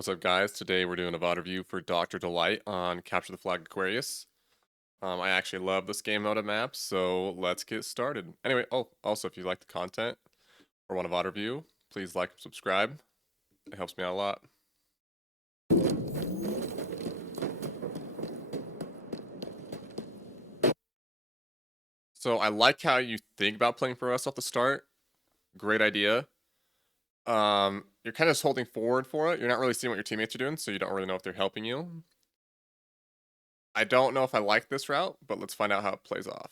What's up, guys? Today we're doing a VOD review for Dr. Delight on Capture the Flag Aquarius. I actually love this game mode of maps, so let's get started. Anyway, also if you like the content or want a VOD review, please like and subscribe. It helps me out a lot. So I like how you think about playing for us off the start. Great idea. You're kind of just holding forward for it. You're not really seeing what your teammates are doing, so you don't really know if they're helping you. I don't know if I like this route, but let's find out how it plays off.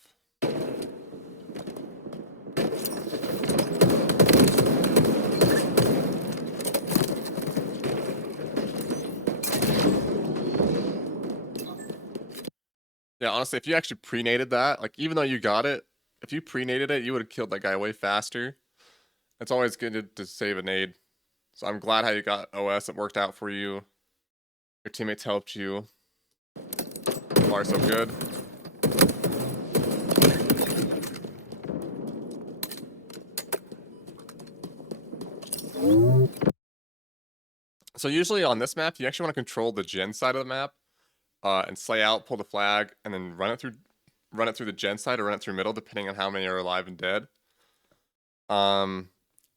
Yeah, honestly, if you actually pre-nated that, like, even though you got it, if you pre-nated it, you would have killed that guy way faster. It's always good to save a nade. So I'm glad how you got OS. It worked out for you. Your teammates helped you. Far so good. So usually on this map, you actually want to control the gen side of the map and slay out, pull the flag, and then run it through the gen side or run it through middle, depending on how many are alive and dead.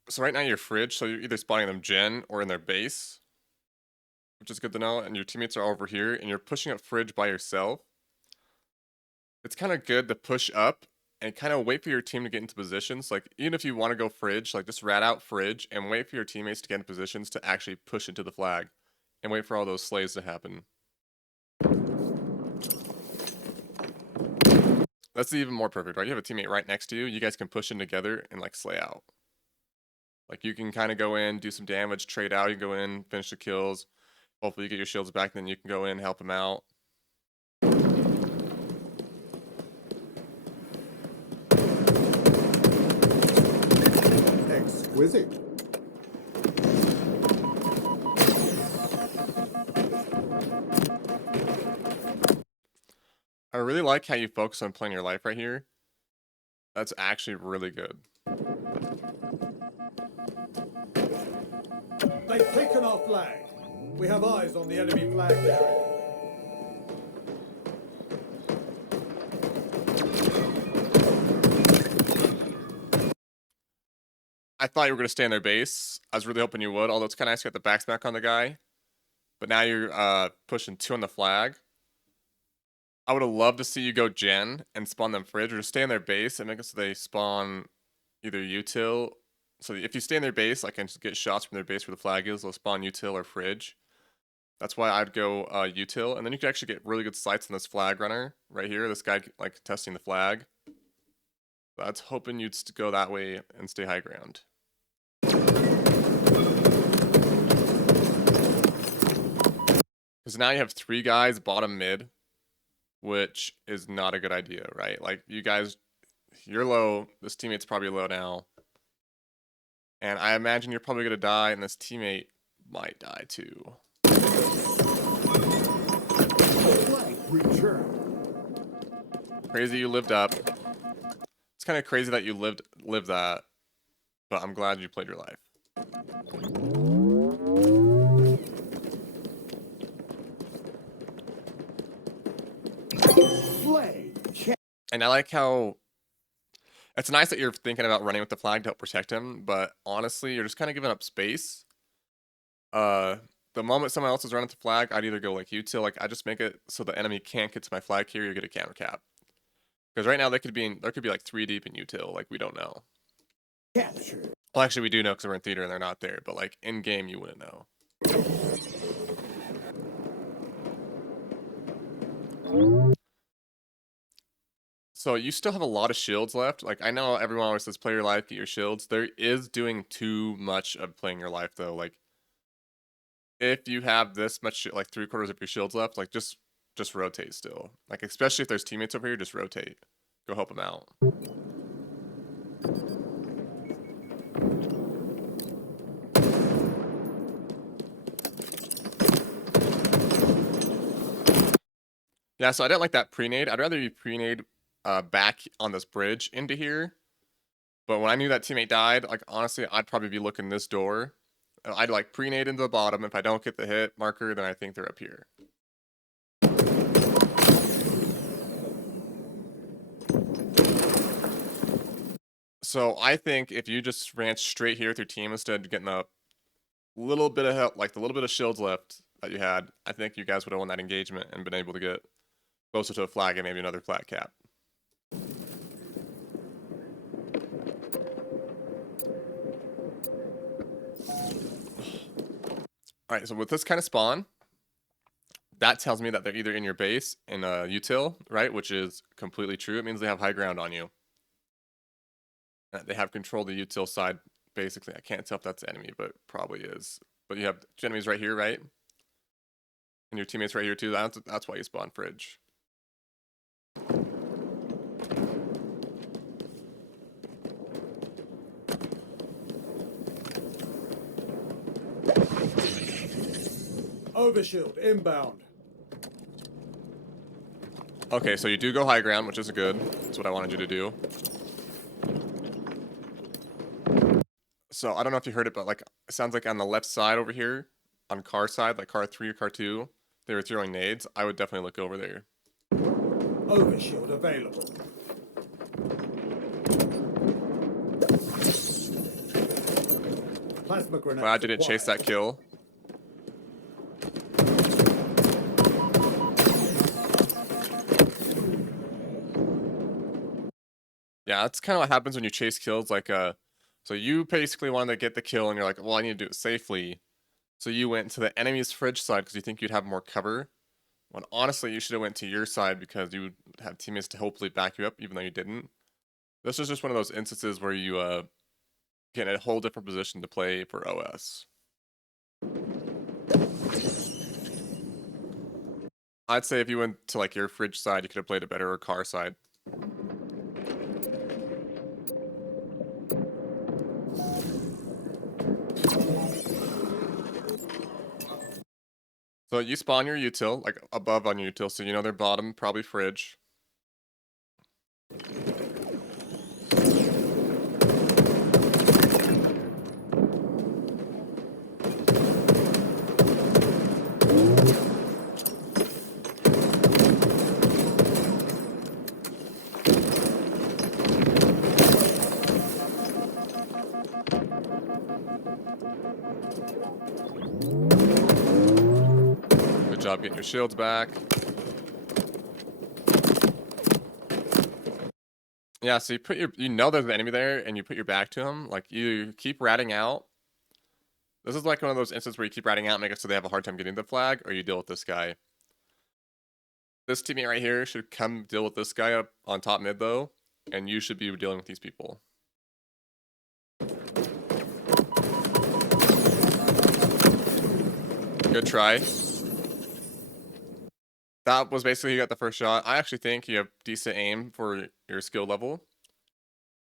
So right now you're fridge, so you're either spawning them gen or in their base, which is good to know, and your teammates are over here, and you're pushing up fridge by yourself. It's kind of good to push up and kind of wait for your team to get into positions. Like, even if you want to go fridge, like, just rat out fridge and wait for your teammates to get in positions to actually push into the flag and wait for all those slays to happen. That's even more perfect, right? You have a teammate right next to you. You guys can push in together and, like, slay out. Like, you can kind of go in, do some damage, trade out. You can go in, finish the kills. Hopefully you get your shields back, then you can go in, help them out. Exquisite. I really like how you focus on playing your life right here. That's actually really good. They've taken our flag. We have eyes on the enemy flag carrier. I thought you were going to stay in their base. I was really hoping you would, although it's kind of nice to get the backsmack on the guy. But now you're pushing 2 on the flag. I would have loved to see you go gen and spawn them fridge, or just stay in their base and make it so they spawn either util. So if you stay in their base, I can just get shots from their base where the flag is. They'll spawn util or fridge. That's why I'd go util, and then you could actually get really good sights on this flag runner right here. This guy like testing the flag. But I was hoping you'd go that way and stay high ground. Because now you have 3 guys bottom mid, which is not a good idea, right? Like, you guys, you're low. This teammate's probably low now. And I imagine you're probably going to die, and this teammate might die too. Crazy you lived up. It's kind of crazy that you lived that, but I'm glad you played your life. And I like how it's nice that you're thinking about running with the flag to help protect him, but honestly, you're just kind of giving up space. The moment someone else is running the flag, I'd either go like util, like I just make it so the enemy can't get to my flag carrier, get a counter cap. Because right now there could be like 3 deep in util, like we don't know. Capture. Well, actually we do know because we're in theater and they're not there, but like in game you wouldn't know. So you still have a lot of shields left. Like, I know everyone always says play your life, get your shields. There is doing too much of playing your life though. Like, if you have this much, like 3/4 of your shields left, like just rotate still. Like, especially if there's teammates over here, just rotate. Go help them out. Yeah, so I didn't like that pre-nade. I'd rather you pre-nade back on this bridge into here. But when I knew that teammate died, like, honestly, I'd probably be looking this door I'd like pre-nade into the bottom. If I don't get the hit marker, then I think they're up here. So I think if you just ran straight here with your team instead of getting a little bit of help, like the little bit of shields left that you had, I think you guys would have won that engagement and been able to get closer to a flag and maybe another flag cap. Alright, so with this kind of spawn, that tells me that they're either in your base in a util, right? Which is completely true. It means they have high ground on you. They have control of the util side, basically. I can't tell if that's the enemy, but it probably is. But you have enemies right here, right? And your teammates right here too. That's why you spawn fridge. Overshield inbound. Okay, so you do go high ground, which is good. That's what I wanted you to do. So I don't know if you heard it, but like it sounds like on the left side over here, on car side, like car 3 or car 2, they were throwing nades. I would definitely look over there. Overshield available. Plasma grenade. Glad you didn't chase that kill. Yeah, that's kind of what happens when you chase kills. Like, so you basically wanted to get the kill, and you're like, well, I need to do it safely. So you went to the enemy's fridge side because you think you'd have more cover. When honestly, you should have went to your side because you would have teammates to hopefully back you up, even though you didn't. This is just one of those instances where you get in a whole different position to play for OS. I'd say if you went to like your fridge side, you could have played it better, or car side. So you spawn your util, like above on your util, so you know their bottom, probably fridge. Good job getting your shields back. Yeah, so you know there's an enemy there, and you put your back to him. Like, you keep ratting out. This is like one of those instances where you keep ratting out, make it so they have a hard time getting the flag, or you deal with this guy. This teammate right here should come deal with this guy up on top mid, though, and you should be dealing with these people. Good try. That was basically you got the first shot. I actually think you have decent aim for your skill level.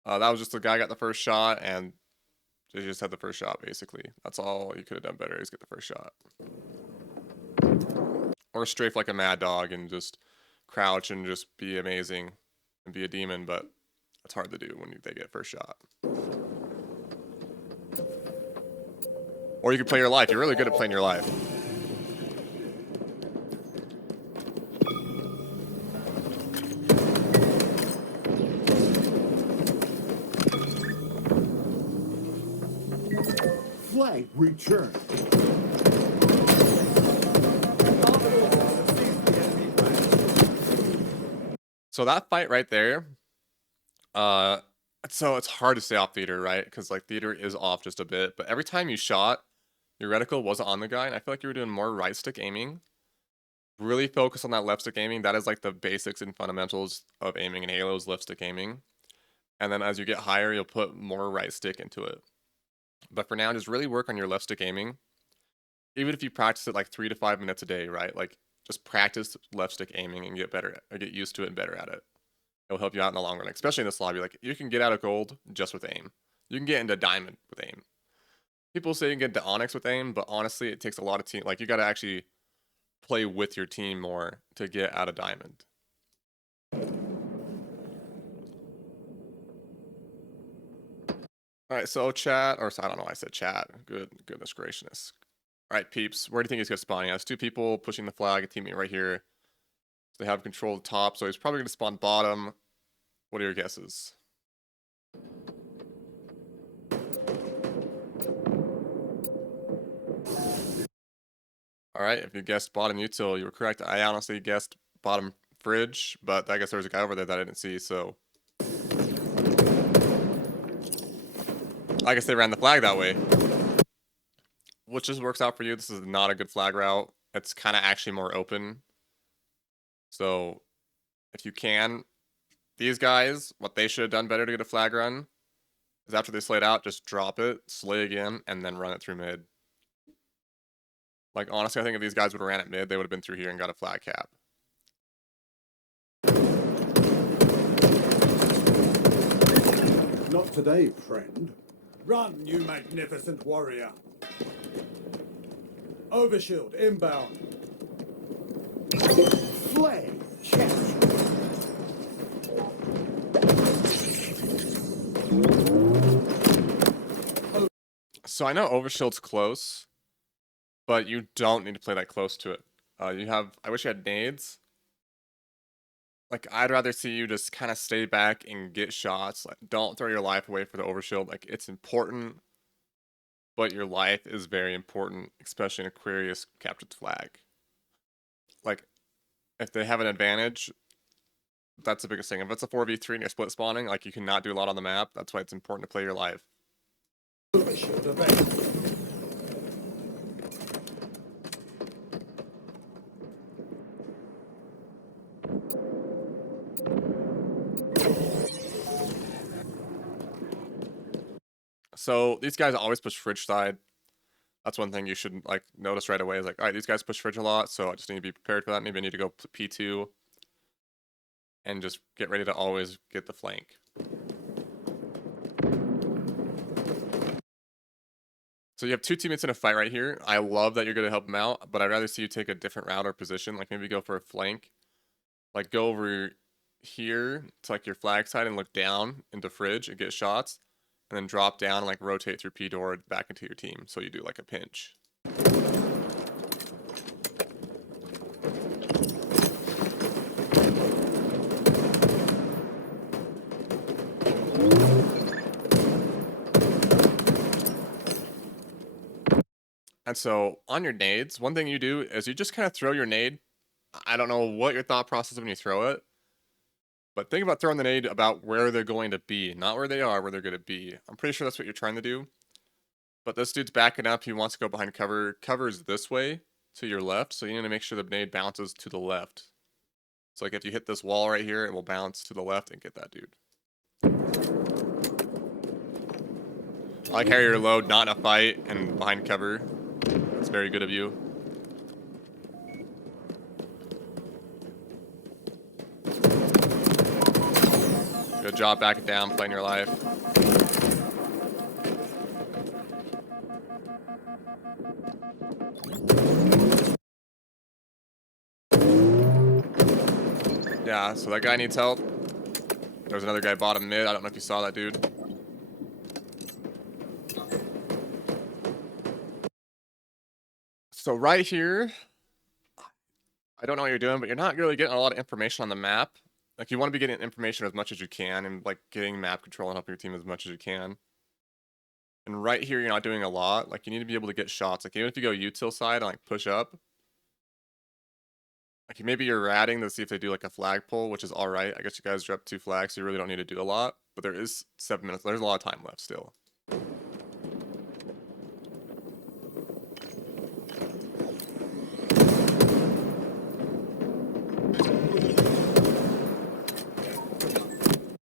That was just the guy got the first shot, and you just had the first shot, basically. That's all you could have done better, is get the first shot. Or strafe like a mad dog and just crouch and just be amazing and be a demon, but that's hard to do when they get first shot. Or you could play your life. You're really good at playing your life. Flag return. So that fight right there, so it's hard to stay off theater, right? Because like theater is off just a bit, but every time you shot, your reticle wasn't on the guy, and I feel like you were doing more right stick aiming. Really focus on that left stick aiming. That is like the basics and fundamentals of aiming in Halo's left stick aiming. And then as you get higher, you'll put more right stick into it. But for now, just really work on your left stick aiming. Even if you practice it like 3 to 5 minutes a day, right? Like just practice left stick aiming and get better at, or get used to it and better at it. It'll help you out in the long run, especially in this lobby. Like you can get out of gold just with aim. You can get into diamond with aim. People say you can get into onyx with aim, but honestly, it takes a lot of team. Like you got to actually play with your team more to get out of diamond. All right, so chat, or I don't know why I said chat. Goodness gracious. All right, peeps, where do you think he's going to spawn? He has two people pushing the flag, a teammate right here. So they have control of the top, so he's probably going to spawn bottom. What are your guesses? All right, if you guessed bottom util, you were correct. I honestly guessed bottom fridge, but I guess there was a guy over there that I didn't see, so I guess they ran the flag that way. Which just works out for you. This is not a good flag route. It's kind of actually more open. So if you can, these guys, what they should have done better to get a flag run is after they slayed out, just drop it, slay again, and then run it through mid. Like, honestly, I think if these guys would have ran it mid, they would have been through here and got a flag cap. Not today, friend. Run, you magnificent warrior. Overshield inbound. Flame chest. So I know Overshield's close, but you don't need to play that close to it. I wish you had nades. Like, I'd rather see you just kind of stay back and get shots. Like, don't throw your life away for the overshield. Like, it's important, but your life is very important, especially in Aquarius captured the flag. Like, if they have an advantage, that's the biggest thing. If it's a 4v3 and you're split spawning, like, you cannot do a lot on the map. That's why it's important to play your life. Overshield available. So these guys always push fridge side. That's one thing you should like notice right away. Is like, all right, these guys push fridge a lot, so I just need to be prepared for that. Maybe I need to go P2 and just get ready to always get the flank. So you have two teammates in a fight right here. I love that you're going to help them out, but I'd rather see you take a different route or position. Like maybe go for a flank. Like go over here to like your flag side and look down into fridge and get shots. And then drop down and like rotate through P door back into your team. So you do like a pinch. And so on your nades, one thing you do is you just kind of throw your nade. I don't know what your thought process is when you throw it, but think about throwing the nade about where they're going to be, not where they are, where they're going to be. I'm pretty sure that's what you're trying to do. But this dude's backing up. He wants to go behind cover. Cover's this way to your left, so you need to make sure the nade bounces to the left. So like if you hit this wall right here, it will bounce to the left and get that dude. I like how you're low, not in a fight, and behind cover. That's very good of you. Good job backing down, playing your life. Yeah, so that guy needs help. There's another guy bottom mid. I don't know if you saw that dude. So right here, I don't know what you're doing, but you're not really getting a lot of information on the map. Like you want to be getting information as much as you can and like getting map control and helping your team as much as you can. And right here, you're not doing a lot. Like you need to be able to get shots. Like even if you go util side and like push up, like maybe you're ratting to see if they do like a flag pull, which is all right. I guess you guys dropped 2 flags, so you really don't need to do a lot. But there is 7 minutes. There's a lot of time left still.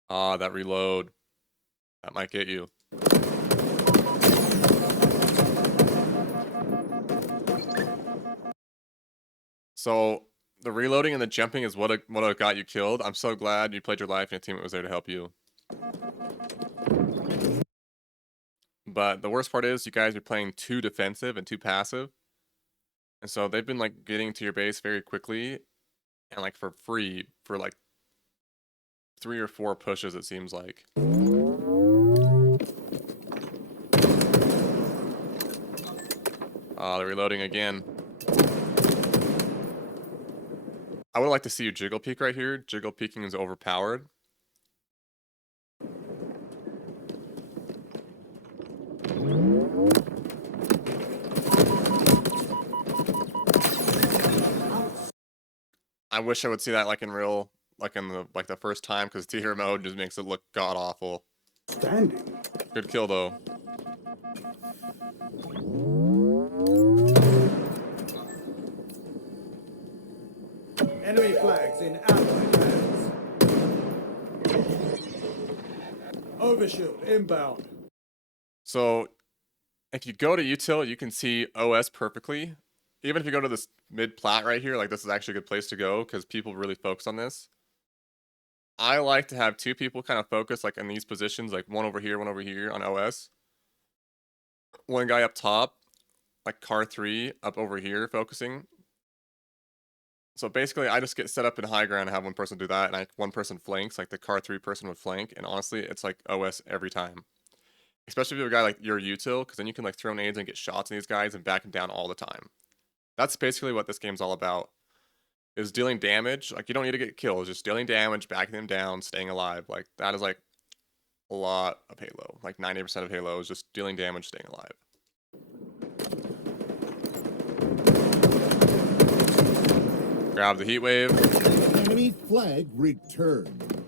Ah, that reload. That might get you. So the reloading and the jumping is what got you killed. I'm so glad you played your life and your teammate was there to help you. But the worst part is you guys are playing too defensive and too passive. And so they've been like getting to your base very quickly and like for free for like 3 or 4 pushes, it seems like. They're reloading again. I would like to see you jiggle peek right here. Jiggle peeking is overpowered. I wish I would see that like in real, like in the first time, because theater mode just makes it look god awful. Standing. Good kill though. Enemy flags in Allied hands. Overshield inbound. So if you go to util, you can see OS perfectly. Even if you go to this mid plat right here, like this is actually a good place to go because people really focus on this. I like to have two people kind of focus like in these positions, like one over here on OS. One guy up top, like car 3 up over here focusing. So basically I just get set up in high ground and have one person do that, and one person flanks, like the car 3 person would flank, and honestly it's like OS every time. Especially if you have a guy like your util, because then you can like throw nades and get shots on these guys and back them down all the time. That's basically what this game's all about. Is dealing damage. Like you don't need to get kills, just dealing damage, backing them down, staying alive. Like that is like a lot of Halo. Like 90% of Halo is just dealing damage, staying alive. Grab the heat wave. Enemy flag returned.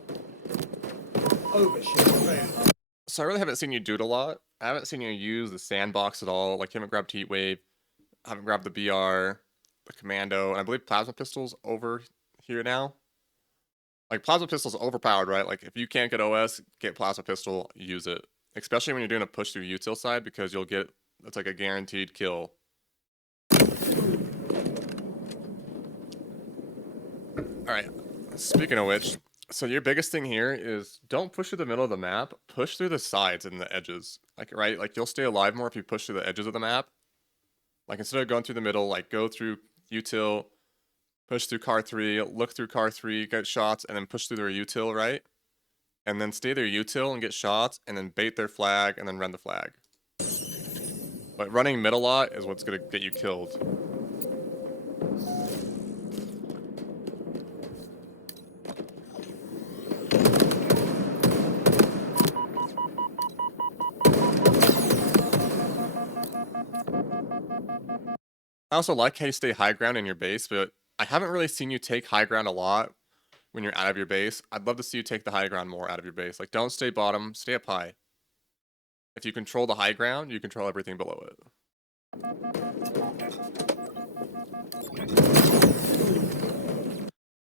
Overshield failed. So I really haven't seen you do it a lot. I haven't seen you use the sandbox at all. Like you haven't grabbed heat wave, haven't grabbed the BR, the commando, and I believe plasma pistol's over here now. Like plasma pistol's overpowered, right? Like if you can't get OS, get plasma pistol, use it. Especially when you're doing a push through util side, because you'll get, it's like a guaranteed kill. Alright, speaking of which, so your biggest thing here is don't push through the middle of the map, push through the sides and the edges. Like, right, like you'll stay alive more if you push through the edges of the map. Like instead of going through the middle, like go through util, push through car 3, look through car 3, get shots, and then push through their util, right? And then stay their util and get shots, and then bait their flag, and then run the flag. But running mid a lot is what's gonna get you killed. I also like how you stay high ground in your base, but I haven't really seen you take high ground a lot when you're out of your base. I'd love to see you take the high ground more out of your base. Like, don't stay bottom, stay up high. If you control the high ground, you control everything below it.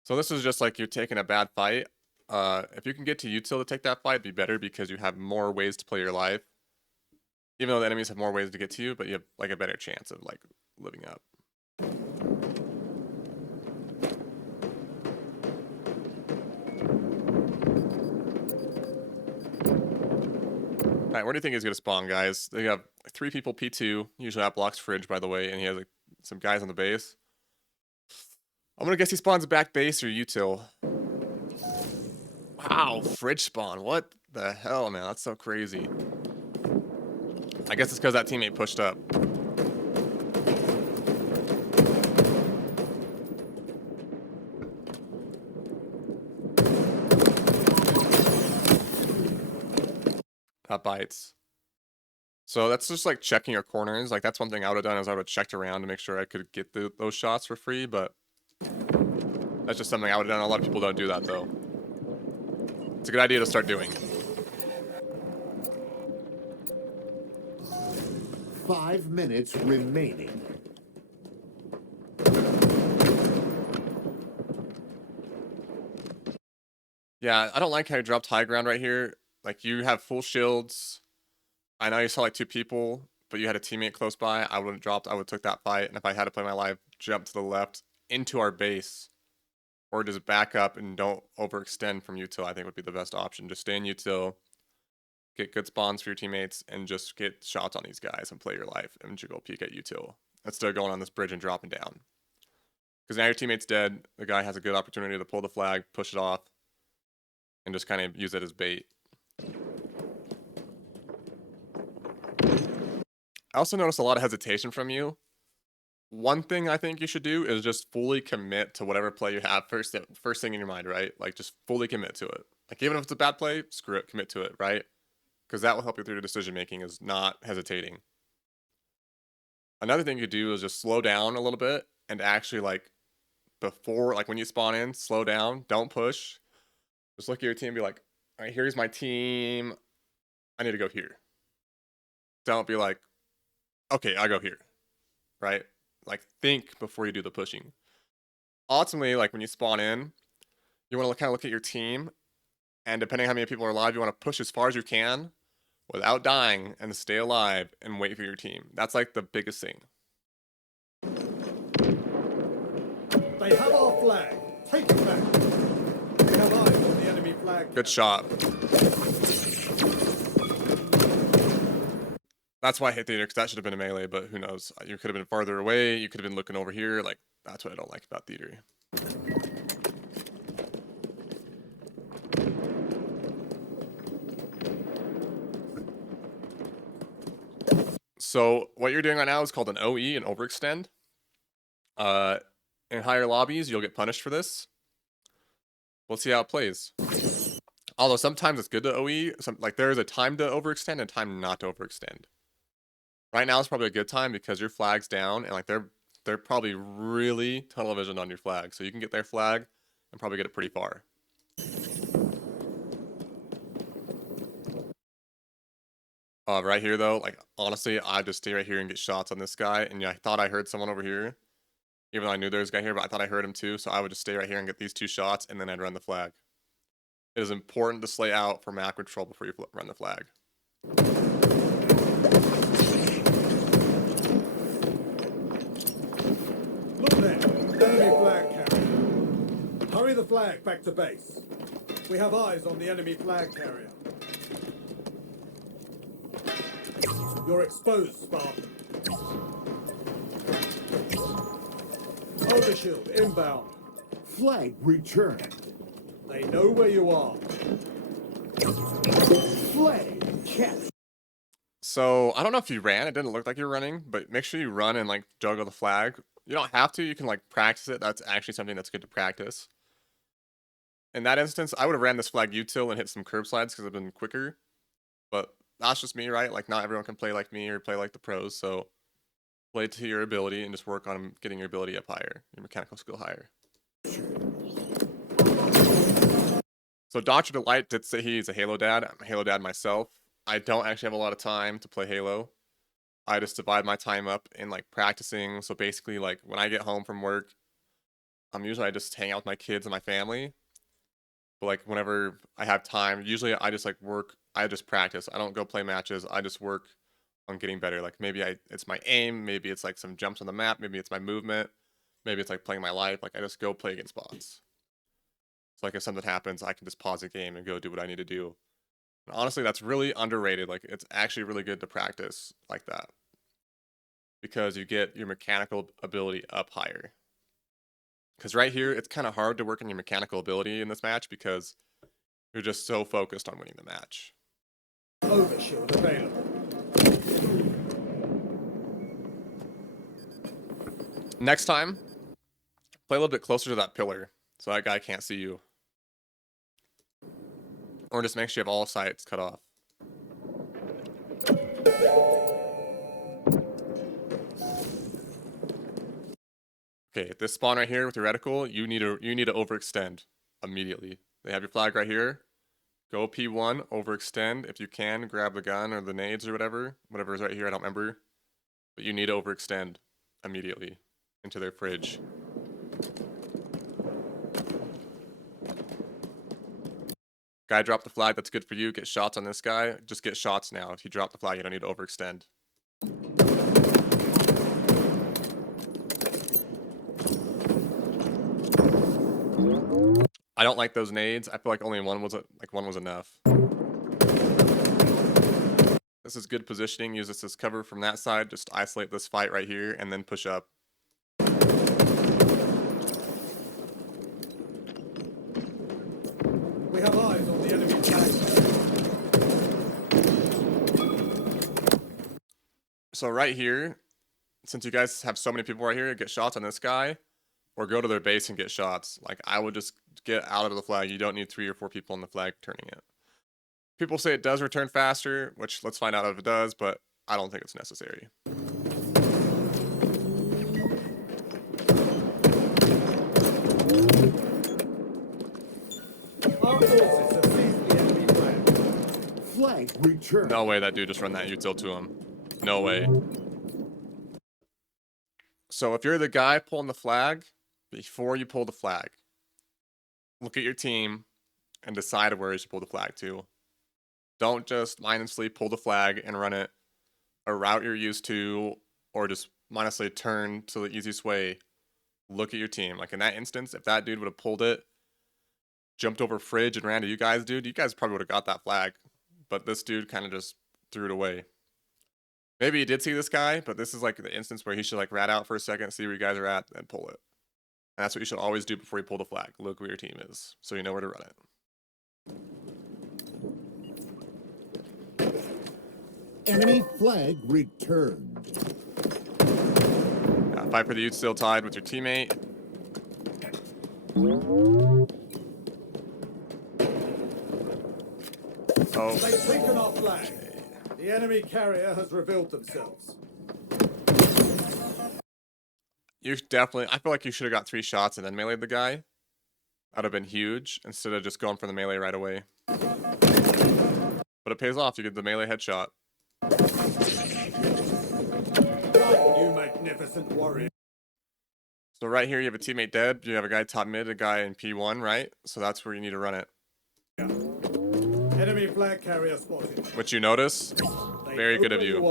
So this is just like you're taking a bad fight. If you can get to util to take that fight, it'd be better because you have more ways to play your life. Even though the enemies have more ways to get to you, but you have like a better chance of like living up. Alright, where do you think he's gonna spawn, guys? They have 3 people P2. Usually that blocks fridge, by the way, and he has like some guys on the base. I'm gonna guess he spawns back base or util. Wow, fridge spawn. What the hell, man? That's so crazy. I guess it's because that teammate pushed up. That bites. So that's just like checking your corners. Like that's one thing I would have done is I would have checked around to make sure I could get those shots for free, but that's just something I would have done. A lot of people don't do that though. It's a good idea to start doing. 5 minutes remaining. Yeah, I don't like how you dropped high ground right here. Like you have full shields. I know you saw like 2 people, but you had a teammate close by. I would have dropped, I would have took that fight, and if I had to play my life, jump to the left into our base. Or just back up and don't overextend from util, I think would be the best option. Just stay in util, get good spawns for your teammates, and just get shots on these guys and play your life and jiggle peek at util. Instead of going on this bridge and dropping down. Because now your teammate's dead, the guy has a good opportunity to pull the flag, push it off, and just kind of use it as bait. I also noticed a lot of hesitation from you. one thing I think you should do is just fully commit to whatever play you have first thing in your mind, right? Like just fully commit to it. Like even if it's a bad play, screw it, commit to it, right? Because that will help you through your decision making is not hesitating. Another thing you do is just slow down a little bit and actually like before, like when you spawn in, slow down, don't push. Just look at your team and be like, all right, here's my team. I need to go here. Don't be like, okay, I go here, right? Like think before you do the pushing. Ultimately, like when you spawn in, you want to kind of look at your team, and depending on how many people are alive, you want to push as far as you can without dying and stay alive and wait for your team. That's like the biggest thing. They have our flag. Take it back. We have eyes on the enemy flag. Good shot. That's why I hit theater, because that should have been a melee, but who knows? You could have been farther away. You could have been looking over here. Like, that's what I don't like about theater. So what you're doing right now is called an OE, an overextend. In higher lobbies, you'll get punished for this. We'll see how it plays. Although sometimes it's good to OE. Like there is a time to overextend and time not to overextend. Right now is probably a good time because your flag's down and like they're probably really tunnel vision on your flag. So you can get their flag and probably get it pretty far. Right here though, like honestly, I just stay right here and get shots on this guy. And yeah, I thought I heard someone over here. Even though I knew there was a guy here, but I thought I heard him too. So I would just stay right here and get these 2 shots and then I'd run the flag. It is important to slay out for map control before you run the flag. Look there. Enemy flag carrier. Hurry the flag back to base. We have eyes on the enemy flag carrier. You're exposed, Spartan. Overshield inbound. Flag returned. They know where you are. Flag captured. So I don't know if you ran. It didn't look like you were running, but make sure you run and like juggle the flag. You don't have to. You can like practice it. That's actually something that's good to practice. In that instance, I would have ran this flag util and hit some curb slides because it'd been quicker. But that's just me, right? Like not everyone can play like me or play like the pros. So play to your ability and just work on getting your ability up higher, your mechanical skill higher. So Dr. Delight did say he's a Halo dad. I'm a Halo dad myself. I don't actually have a lot of time to play Halo. I just divide my time up in like practicing. So basically like when I get home from work, usually I just hang out with my kids and my family. But like whenever I have time, usually I just like work, I just practice. I don't go play matches. I just work on getting better. Like maybe it's my aim, maybe it's like some jumps on the map, maybe it's my movement, maybe it's like playing my life. Like I just go play against bots. So like if something happens, I can just pause the game and go do what I need to do. And honestly, that's really underrated. Like it's actually really good to practice like that because you get your mechanical ability up higher. Because right here, it's kind of hard to work on your mechanical ability in this match because you're just so focused on winning the match. Overshield available. Next time, play a little bit closer to that pillar so that guy can't see you. Or just make sure you have all sights cut off. Okay, this spawn right here with your reticle, you need to overextend immediately. They have your flag right here. Go P1, overextend. If you can, grab the gun or the nades or whatever is right here, I don't remember. But you need to overextend immediately into their fridge. Guy dropped the flag, that's good for you. Get shots on this guy. Just get shots now. If you drop the flag, you don't need to overextend. I don't like those nades. I feel like only one was enough. This is good positioning. Use this as cover from that side. Just isolate this fight right here and then push up. We have eyes on the enemy flag. So right here, since you guys have so many people right here, get shots on this guy, or go to their base and get shots. Like, I would just get out of the flag. You don't need 3 or 4 people on the flag turning it. People say it does return faster, which let's find out if it does, but I don't think it's necessary. Our forces have seized the enemy flag. Flag returned. No way that dude just run that util to him. No way. So if you're the guy pulling the flag, before you pull the flag, look at your team and decide where you should pull the flag to. Don't just mindlessly pull the flag and run it a route you're used to, or just mindlessly turn to the easiest way. Look at your team. Like in that instance, if that dude would have pulled it, jumped over fridge and ran to you guys, dude, you guys probably would have got that flag. But this dude kind of just threw it away. Maybe he did see this guy, but this is like the instance where he should like rat out for a second, see where you guys are at, and pull it. And that's what you should always do before you pull the flag. Look where your team is, so you know where to run it. Enemy flag returned. Fight for the youth still tied with your teammate. Oh. They've taken our flag. The enemy carrier has revealed themselves. You definitely, I feel like you should have got 3 shots and then meleeed the guy. That would have been huge, instead of just going for the melee right away. But it pays off, you get the melee headshot. You magnificent warrior. So right here you have a teammate dead, you have a guy top mid, a guy in P1, right? So that's where you need to run it. Yeah. Enemy flag carrier spotted. Which you notice, very good of you.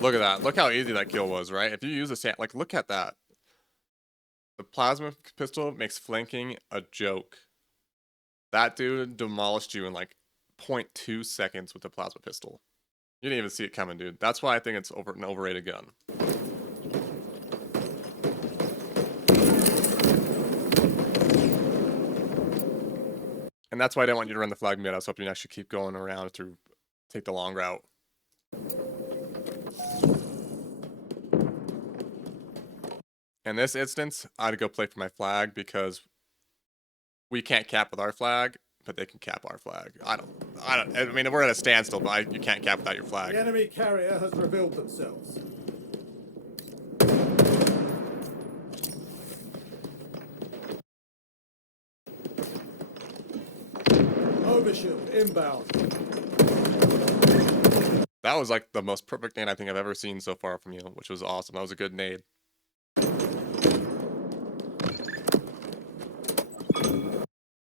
Look at that, look how easy that kill was, right? If you use a sand, like look at that. The plasma pistol makes flanking a joke. That dude demolished you in like 0.2 seconds with the plasma pistol. You didn't even see it coming, dude. That's why I think it's an overrated gun. And that's why I didn't want you to run the flag mid. I was hoping you'd actually keep going around to take the long route. In this instance, I'd go play for my flag because we can't cap with our flag, but they can cap our flag. I mean, we're at a standstill, but you can't cap without your flag. The enemy carrier has revealed themselves. Overshield inbound. That was like the most perfect nade I think I've ever seen so far from you, which was awesome. That was a good nade.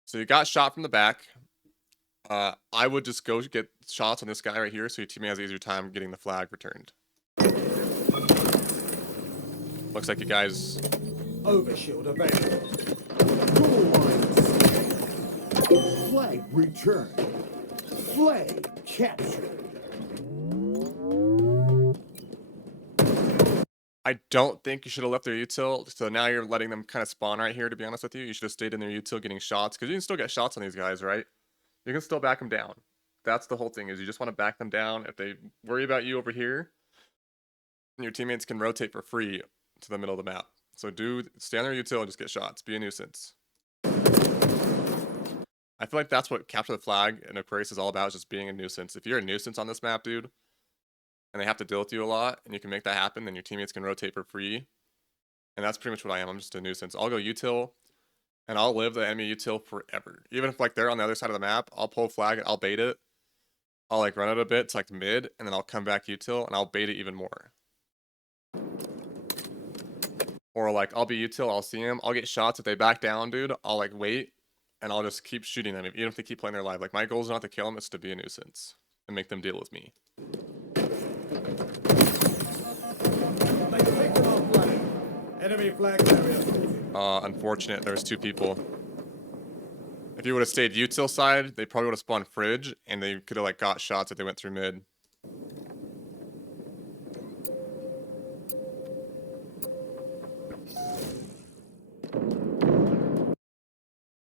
So you got shot from the back. I would just go get shots on this guy right here so your teammate has an easier time getting the flag returned. Looks like you guys... Overshield available. Goal line. Flag returned. Flag captured. I don't think you should have left their util, so now you're letting them kind of spawn right here, to be honest with you. You should have stayed in their util getting shots, because you can still get shots on these guys, right? You can still back them down. That's the whole thing, is you just want to back them down. If they worry about you over here, your teammates can rotate for free to the middle of the map. So stay on their util and just get shots. Be a nuisance. I feel like that's what Capture the Flag in Aquarius is all about, is just being a nuisance. If you're a nuisance on this map, dude, and they have to deal with you a lot, and you can make that happen, then your teammates can rotate for free. And that's pretty much what I am. I'm just a nuisance. I'll go util, and I'll live the enemy util forever. Even if like they're on the other side of the map, I'll pull a flag and I'll bait it. I'll like run it a bit to like mid, and then I'll come back util, and I'll bait it even more. Or like I'll be util, I'll see them, I'll get shots. If they back down, dude, I'll like wait, and I'll just keep shooting them, even if they keep playing their live. Like my goal is not to kill them, it's to be a nuisance and make them deal with me. They've taken our flag. Enemy flag carrier. Unfortunate, there was 2 people. If you would have stayed util side, they probably would have spawned fridge, and they could have like got shots if they went through mid.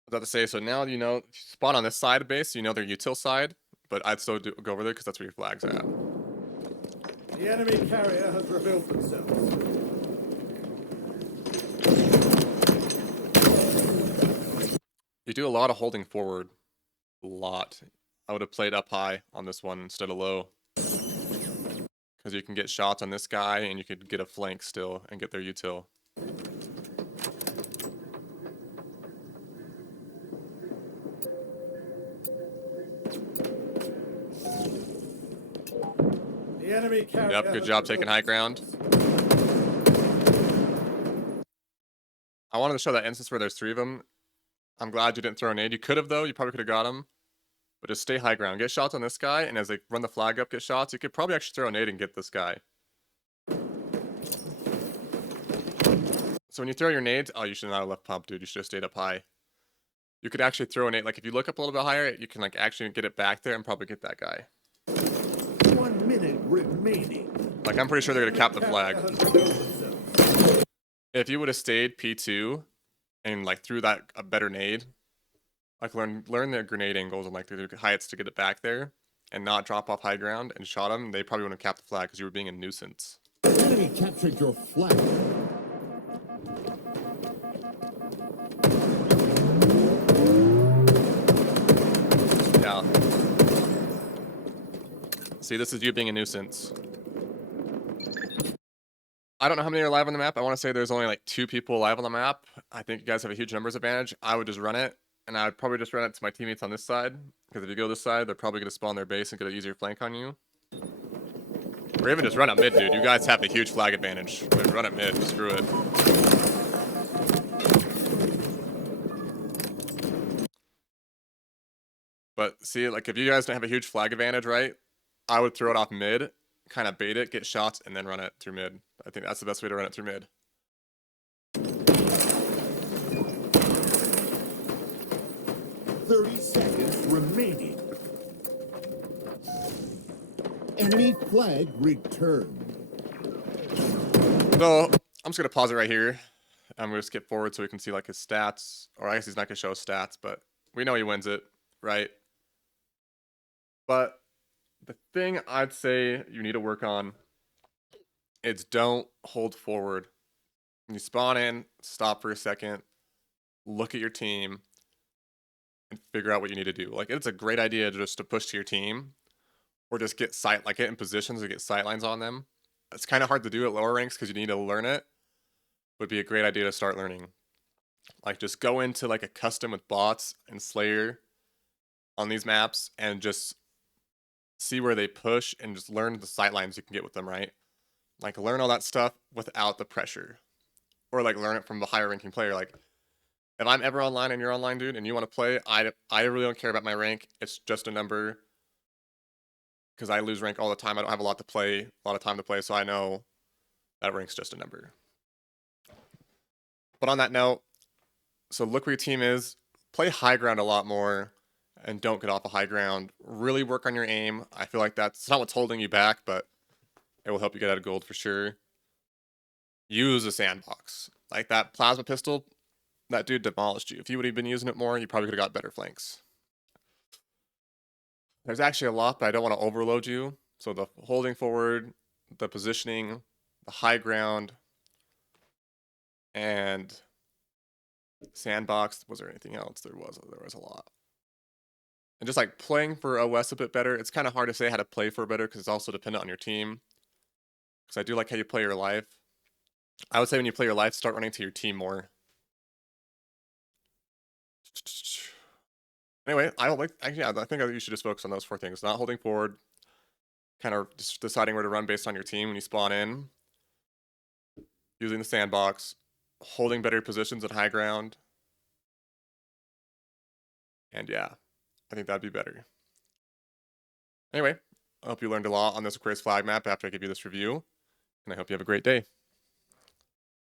About to say, so now you know, spawn on this side of base, you know their util side, but I'd still go over there because that's where your flag's at. The enemy carrier has revealed themselves. You do a lot of holding forward. A lot. I would have played up high on this one instead of low. Because you can get shots on this guy and you could get a flank still and get their util. The enemy carrier. Yep, good job taking high ground. I wanted to show that instance where there's 3 of them. I'm glad you didn't throw a nade. You could have, though. You probably could have got him. But just stay high ground. Get shots on this guy, and as they run the flag up, get shots. You could probably actually throw a nade and get this guy. So when you throw your nades... Oh, you should not have left pump, dude. You should have stayed up high. You could actually throw a nade. Like, if you look up a little bit higher, you can, like, actually get it back there and probably get that guy. 1 minute remaining. Like, I'm pretty sure they're going to cap the flag. If you would have stayed P2 and, like, threw that a better nade, like, learn their grenade angles and, like, the heights to get it back there and not drop off high ground and shot them, they probably wouldn't have capped the flag because you were being a nuisance. Enemy captured your flag. Yeah. See, this is you being a nuisance. I don't know how many are live on the map. I want to say there's only like 2 people live on the map. I think you guys have a huge numbers advantage. I would just run it, and I would probably just run it to my teammates on this side. Because if you go this side, they're probably going to spawn their base and get an easier flank on you. Or even just run it mid, dude. You guys have the huge flag advantage. But run it mid. Screw it. But see, like if you guys don't have a huge flag advantage, right? I would throw it off mid, kind of bait it, get shots, and then run it through mid. I think that's the best way to run it through mid. 30 seconds remaining. Enemy flag returned. So I'm just gonna pause it right here. I'm gonna skip forward so we can see like his stats. Or I guess he's not gonna show his stats, but we know he wins it, right? But the thing I'd say you need to work on is don't hold forward. When you spawn in, stop for a second, look at your team, and figure out what you need to do. Like it's a great idea just to push to your team, or just get get in positions to get sight lines on them. It's kind of hard to do at lower ranks because you need to learn it. Would be a great idea to start learning. Like just go into like a custom with bots and Slayer on these maps and just see where they push and just learn the sight lines you can get with them, right? Like learn all that stuff without the pressure. Or like learn it from the higher ranking player. Like if I'm ever online and you're online, dude, and you want to play, I really don't care about my rank. It's just a number. Because I lose rank all the time. I don't have a lot of time to play, so I know that rank's just a number. But on that note, so look where your team is, play high ground a lot more, and don't get off of high ground. Really work on your aim. I feel like that's not what's holding you back, but it will help you get out of gold for sure. Use a sandbox. Like that plasma pistol, that dude demolished you. If you would have been using it more, you probably could have got better flanks. There's actually a lot, but I don't want to overload you. So the holding forward, the positioning, the high ground, and sandbox. Was there anything else? There was a lot. And just like playing for OS a bit better. It's kind of hard to say how to play for better because it's also dependent on your team. Because I do like how you play your life. I would say when you play your life, start running to your team more. Anyway, I think you should just focus on those 4 things. Not holding forward, kind of just deciding where to run based on your team when you spawn in, using the sandbox, holding better positions at high ground, and yeah, I think that'd be better. Anyway, I hope you learned a lot on this Aquarius flag map after I give you this review, and I hope you have a great day.